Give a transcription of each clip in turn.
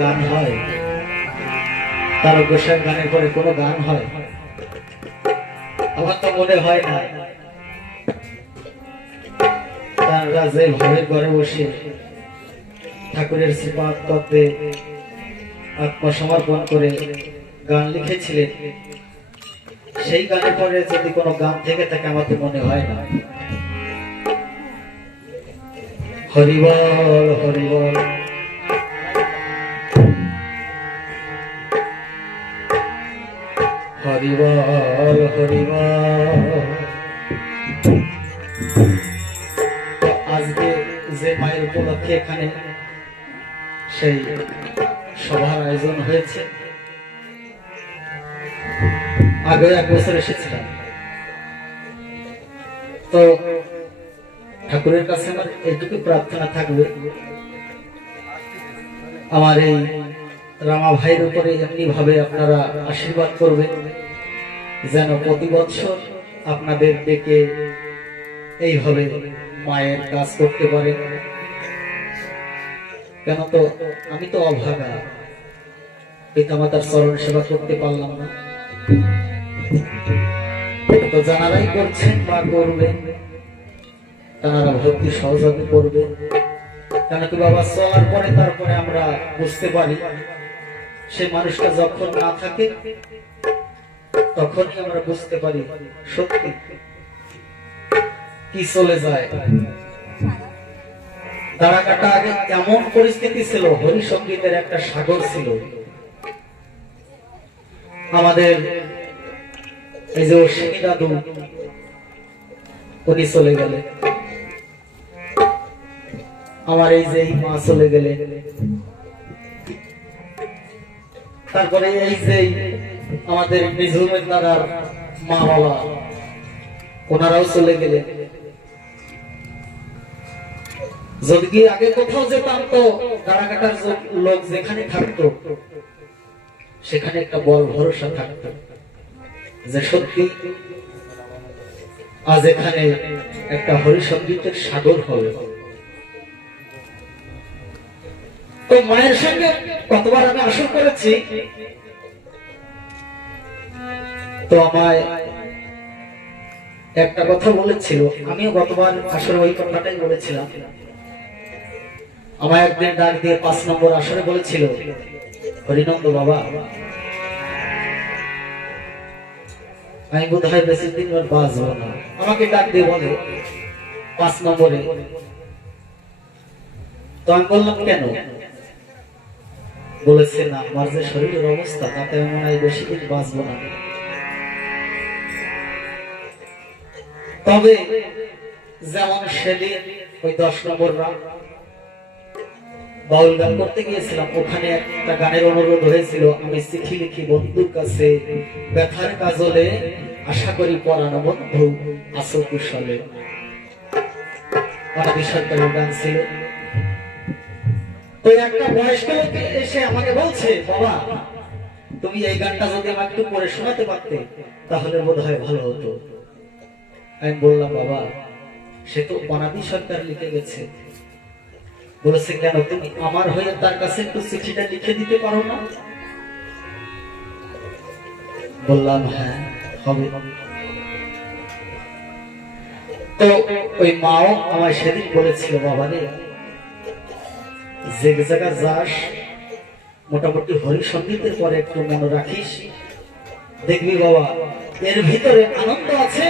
গান হয়। তার গোসাই গানের পরে কোনো গান হয়? আমার তো মনে হয় না। তারা যে ঘরে বসে ঠাকুরের আত্মসমর্পণ করে গান লিখেছিলেন। সেই গানের পরে যদি কোনো গান থেকে থাকে, আমার তো মনে হয় না। হরিবল হরিবল। হরিবল তো আজকে যে মায়ের উপলক্ষে এখানে সেই সভার আয়োজন হয়েছে আগে এক বছর এসেছিলাম। তো ঠাকুরের কাছে আমার এইটুকু প্রার্থনা থাকবে। আমার এই রামা ভাইয়ের উপরে এমনি ভাবে আপনারা আশীর্বাদ করবেন। যেন প্রতি বছর আপনাদের ডেকে এইভাবে মায়ের কাজ করতে পারে। কেন তো আমি তো অভাগা। পিতামাতার চরণ সেবা করতে পারলাম না। তো যারাই করছেন বা করবেন। তারা ভক্তি সহযোগী করবে কেন কি বাবা, চলার পরে তারপরে আমরা বুঝতে পারি, সে মানুষটা যখন না থাকে তখনই আমরা বুঝতে পারি, সত্যি? কি চলে যায়? দাঁড়াকাটা আগে এমন পরিস্থিতি ছিল হরি সঙ্গীতের একটা সাগর ছিল। আমাদের এই যে অশ্বিনী দাদু, উনি চলে গেলে আমার এই যে মা চলে গেলে তারপরে এই যে আমাদের নিজুমের দাদার মা বাবা ওনারাও চলে গেলেন। যদি আগে কোথাও যেতাম তো দাঁড়াকাটার লোক যেখানে থাকতো, সেখানে একটা বড় ভরসা থাকতো যে সত্যি আজ এখানে একটা হরিসঙ্গীতের সাগর হবে। তো মায়ের সঙ্গে কতবার আমি আসর করেছি তো আমায় একটা কথা বলেছিল। আমিও গতবার আসরে ওই কথাটাই বলেছিলাম। আমায় একদিন ডাক দিয়ে পাঁচ নম্বর আসরে বলেছিল, হরিনন্দ বাবা, আমি বোধ হয় বেশি দিন বাঁচবো না। আমাকে ডাক দিয়ে বলে, পাঁচ নম্বরে, তো আমি বললাম কেন? বলেছে, না, আমার যে শরীরের অবস্থা, তাতে মনে হয় বেশি দিন বাঁচবো না। তবে যেমন সেদিন ওই দশ নম্বর বাউল গান করতে গিয়েছিলাম, ওখানে একটা গানের অনুরোধ হয়েছিল, আমি চিঠি লিখি, বন্ধুর কাছে ব্যথার কাজলে আশা করি পরানো বন্ধু আসো কুশলে। সরকারের গান ছিল। তো একটা বয়স্ক এসে আমাকে বলছে, বাবা, তুমি এই গানটা যদি আমাকে একটু পড়ে শোনাতে পারতে, তাহলে বোধ হয় ভালো হতো। আমি বললাম, বাবা, সে তো অনাদি সরকার লিখে গেছে। বলেছে, কেন তুমি আমার হয়ে তার কাছে একটু চিঠিটা লিখে দিতে পারো না? বললাম হ্যাঁ হবে। তো ওই মাও আমায় সেদিন বলেছিল, বাবা রে, যে জায়গা যাস, মোটামুটি হরি সঙ্গীতের পরে একটু মনে রাখিস। দেখবি বাবা, এর ভিতরে আনন্দ আছে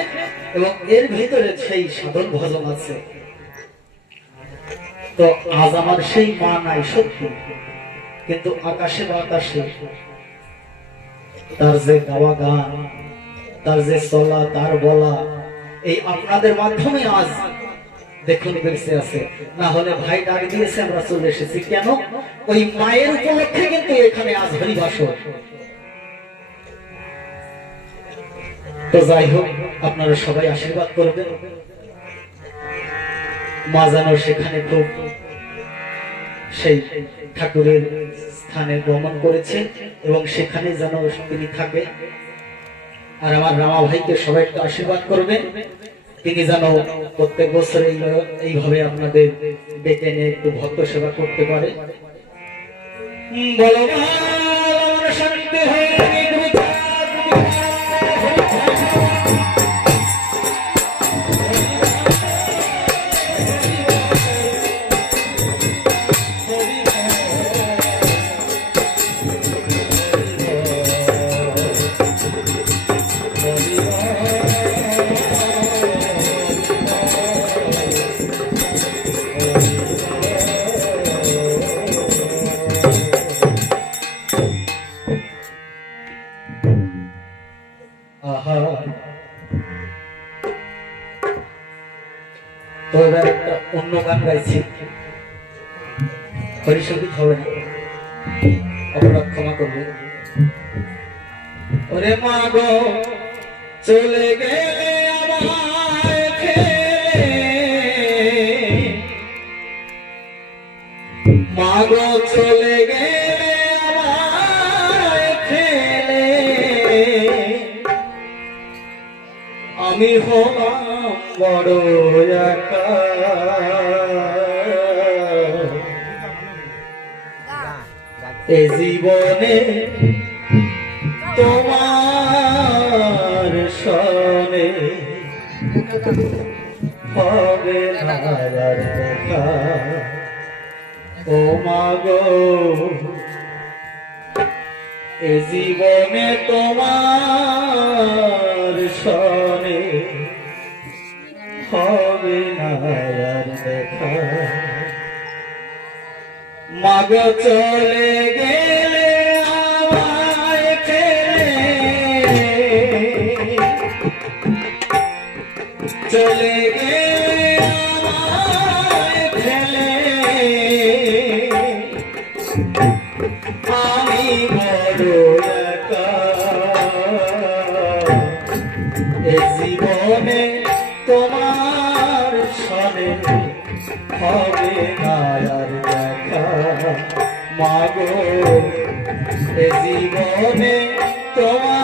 এবং এর ভিতরে সেই সাধন ভজন আছে। তো আজ আমার সেই মা নাই সত্যি, কিন্তু আকাশে বাতাসে তার যে গাওয়া গান, তার যে চলা, তার বলা, এই আপনাদের মাধ্যমে আজ দেখুন বেঁচে আছে। না হলে ভাই ডাক দিয়েছে, আমরা চলে এসেছি। কেন? ওই মায়ের উপলক্ষে কিন্তু এখানে আজ হরিবাসর। তো যাই হোক আপনারা সবাই আশীর্বাদ করবেন। মা যেন সেখানে খুব সেই ঠাকুরের স্থানে ভ্রমণ করেছে এবং সেখানে যেন তিনি থাকে আর আমার রামা ভাইকে সবাই একটু আশীর্বাদ করবেন। তিনি যেন প্রত্যেক বছর এই- এইভাবে আপনাদের ডেকে নিয়ে একটু ভক্ত সেবা করতে পারে। বলবান অন্য গান মাগ চলে মাগো জীবনে তোমার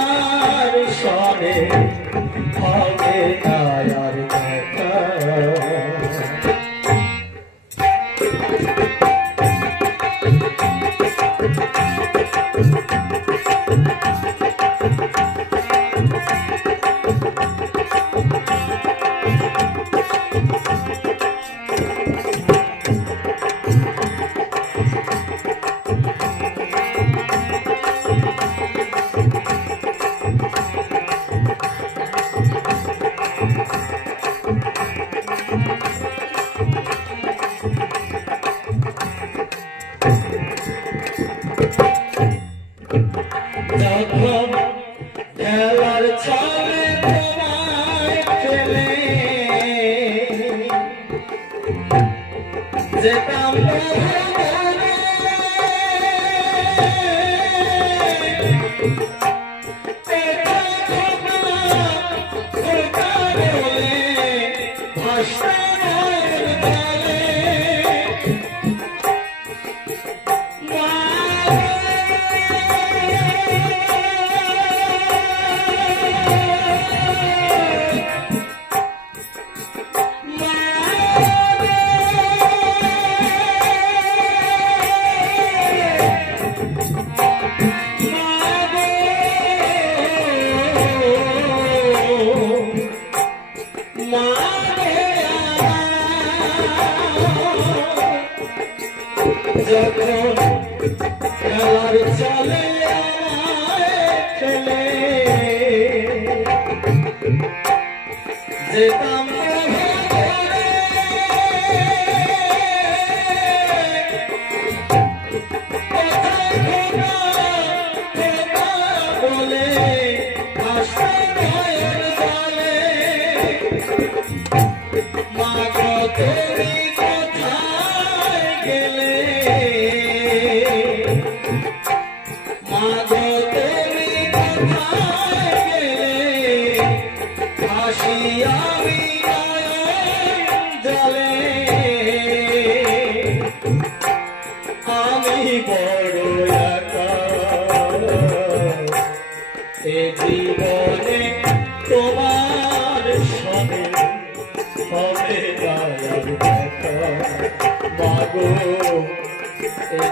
গো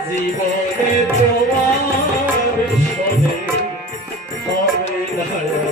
জীবনে তোমার সনে হবে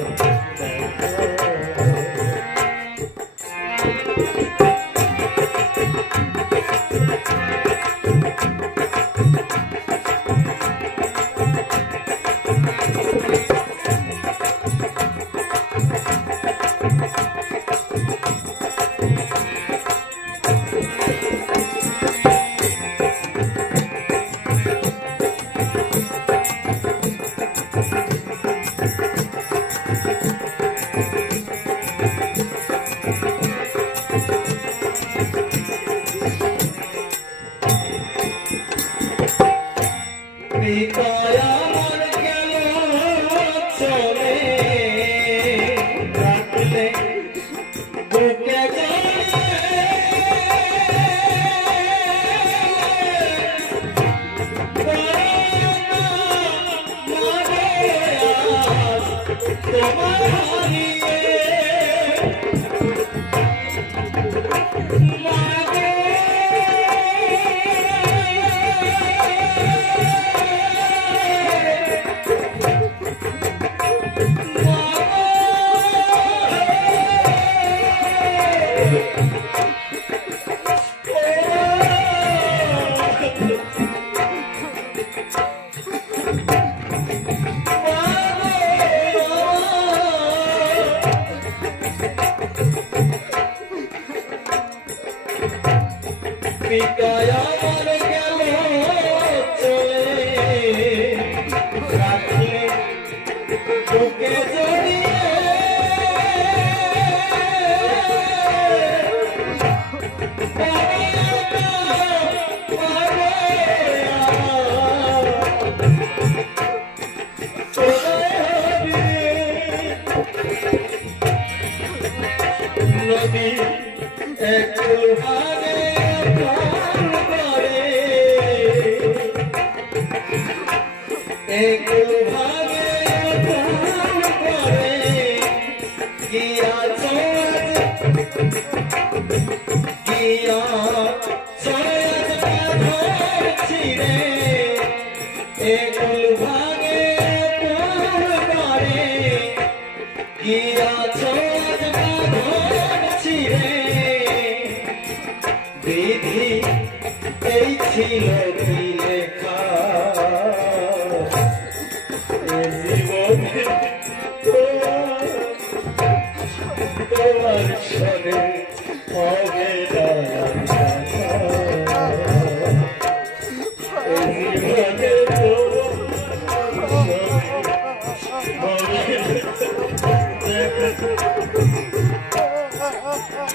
Hare Krishna.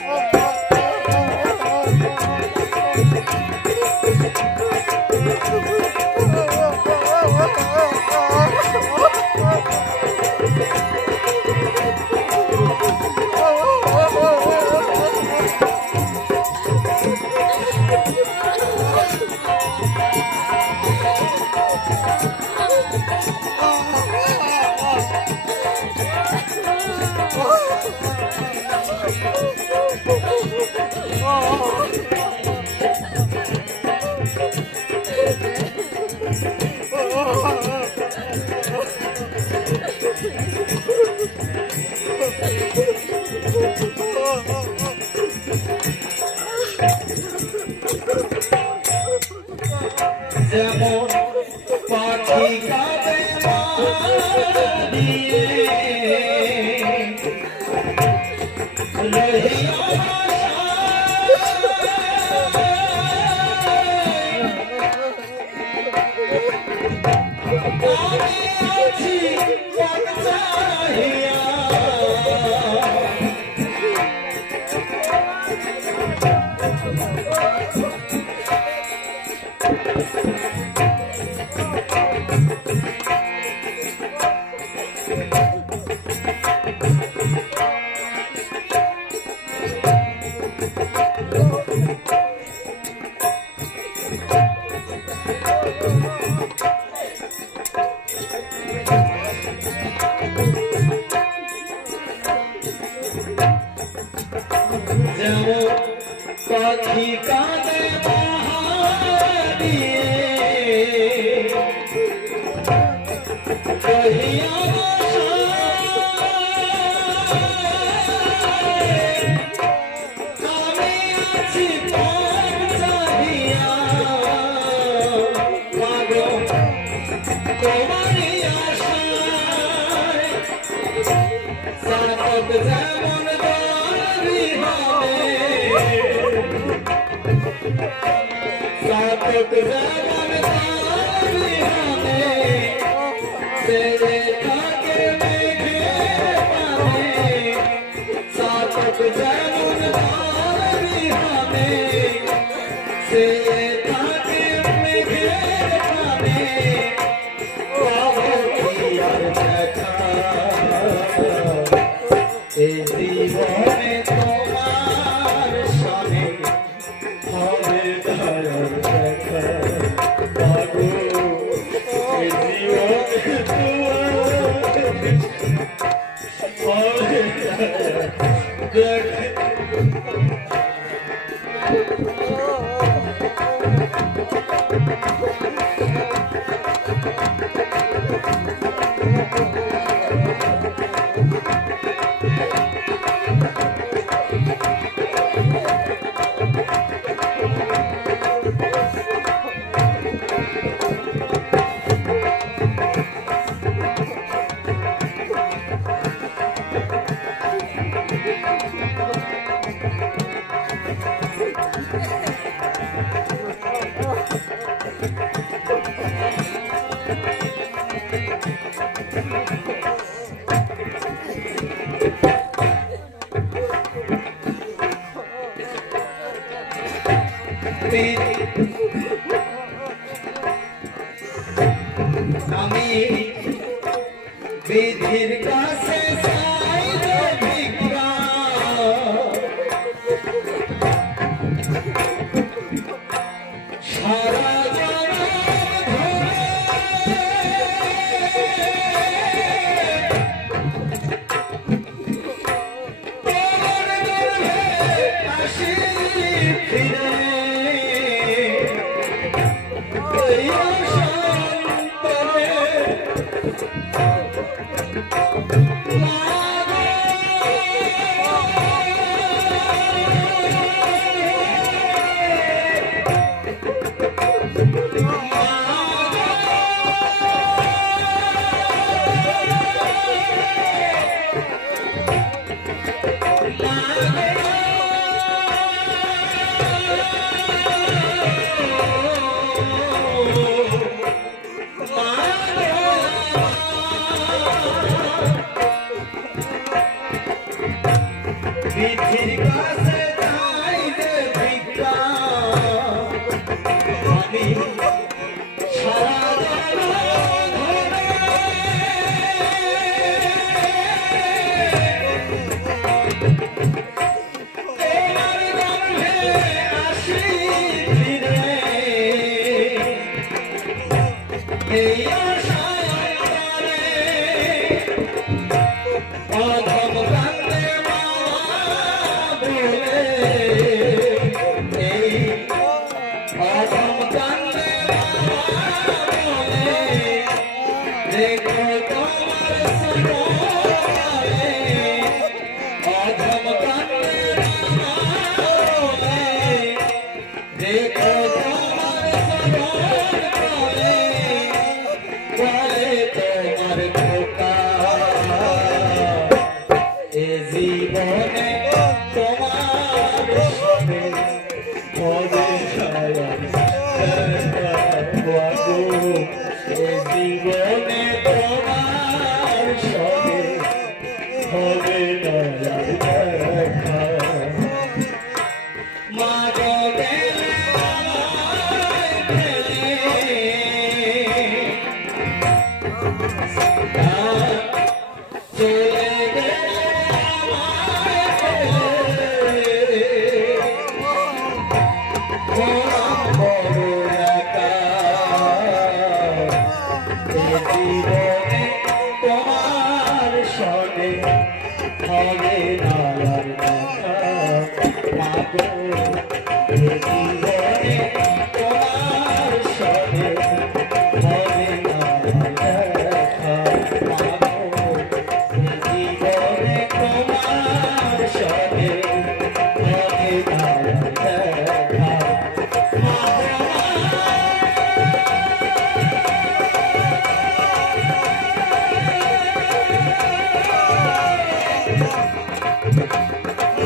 Thank you. que te আসি ফিরে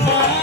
Bye.